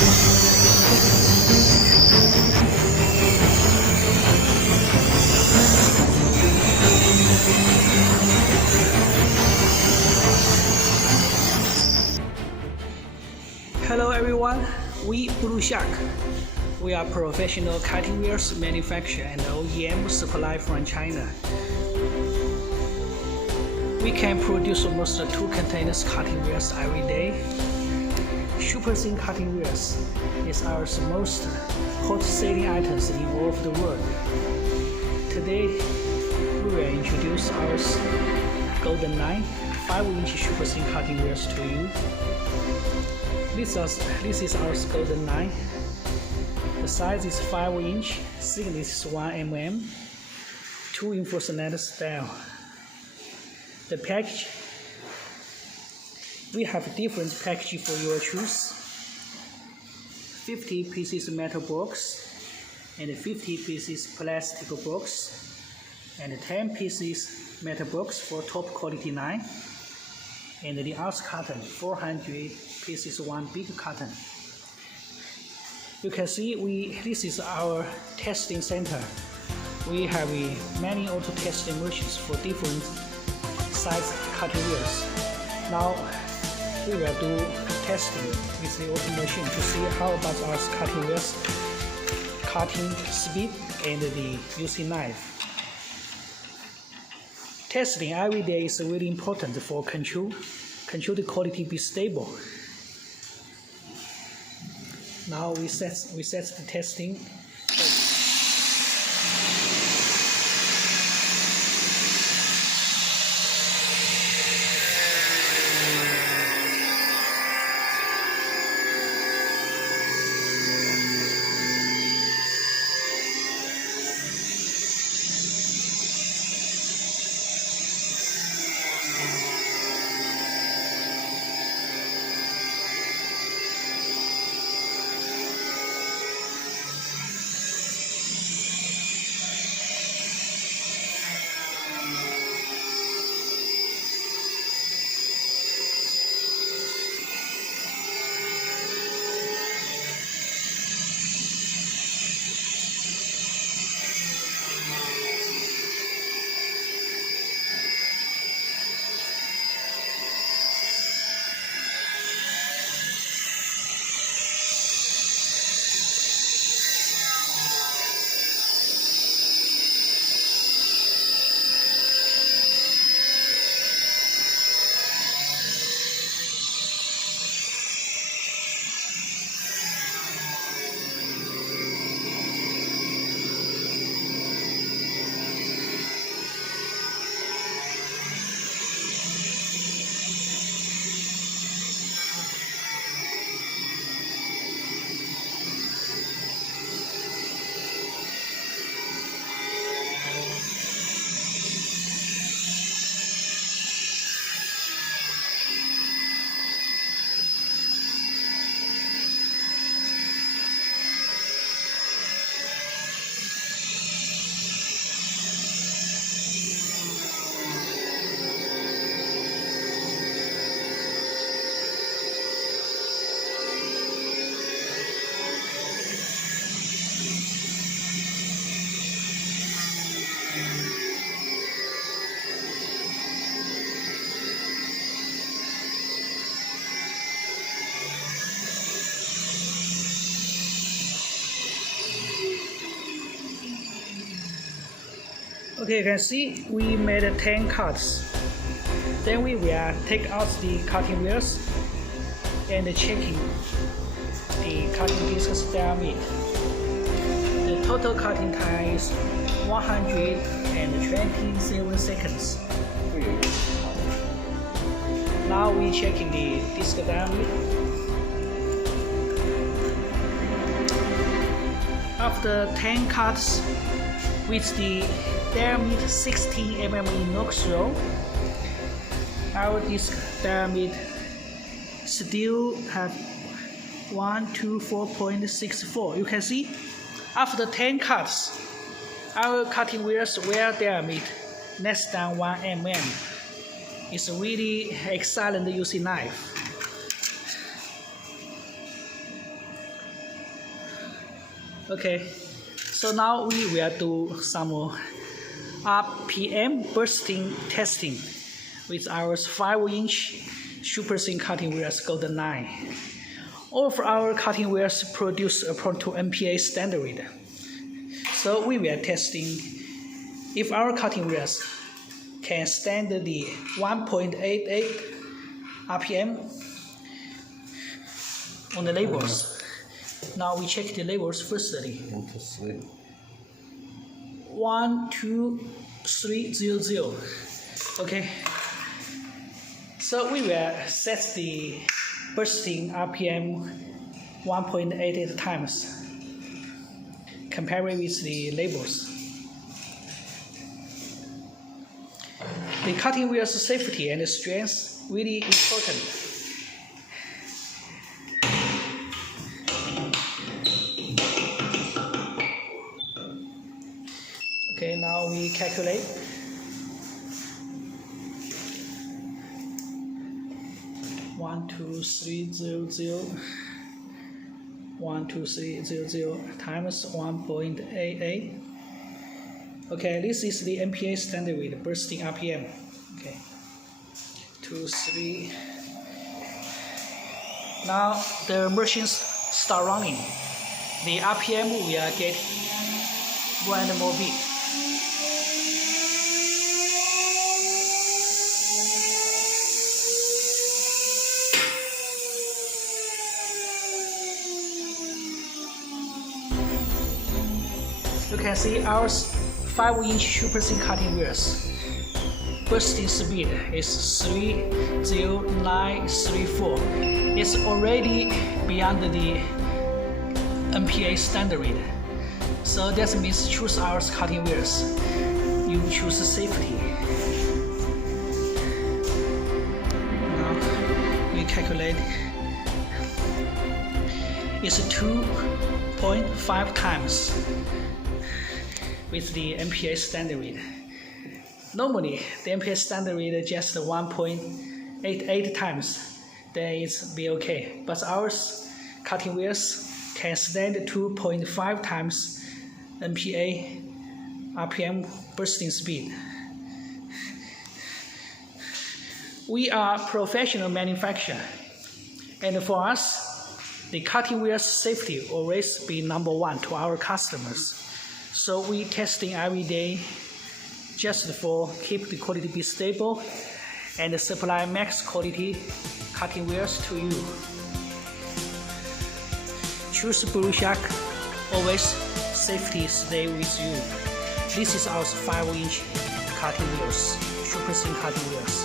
Hello everyone, we Blueshark. We are professional cutting wheels manufacturer and OEM supply from China. We can produce almost 2 containers cutting wheels every day. Super thin cutting wheels is our most hot selling items in all of the world. Today, we will introduce our Golden 9 5-inch super thin cutting wheels to you. This is our Golden 9. The size is 5-inch, thickness is 1 mm, 2-in-4 letter style. The package, we have different packaging for your choice. 50 pieces metal box, and 50 pieces plastic box, and 10 pieces metal box for top quality 9. And the outer carton, 400 pieces, one big carton. You can see this is our testing center. We have many auto testing machines for different size cutting wheels. Now we will do testing with the auto machine to see how about our cutting wheels, cutting speed, and the using knife. Testing every day is really important for control the quality be stable. Now we set the testing. Okay, you can see we made 10 cuts. Then we will take out the cutting wheels and checking the cutting disc's diameter. The total cutting time is 127 seconds. Now we checking the disc diameter. After 10 cuts with the diameter 16 mm inox roll, our disc diameter still have 124.64. You can see after 10 cuts, our cutting wheels wheel diameter less than 1 mm. It's really excellent using knife. Okay, so now we will do some RPM bursting testing with our 5-inch super thin cutting wheels Golden 9. All of our cutting wheels produce according to MPA standard. So we were testing if our cutting wheels can stand the 1.88 RPM on the labels. Now we check the labels firstly. 12300. Okay. So we will set the bursting RPM 1.88 times, comparing with the labels. The cutting wheel's safety and strength really important. Okay, now we calculate. 12300 times 1.88. Okay, this is the MPA standard with bursting RPM. Okay, 3. Now the machines start running. The RPM will get more and more big. You can see our 5-inch super thin cutting wheels. Bursting speed is 30934. It's already beyond the MPA standard. So that means choose our cutting wheels. You choose safety. Now we calculate. It's 2.5 times with the MPA standard. Normally, the MPA standard is just 1.88 times, then it's be okay. But ours cutting wheels can stand 2.5 times MPA RPM bursting speed. We are professional manufacturer, and for us, the cutting wheels safety always be number one to our customers. So we testing every day just for keep the quality be stable and supply max quality cutting wheels to you. Choose Blueshark, always safety stay with you. This is our 5-inch cutting wheels, super thin cutting wheels.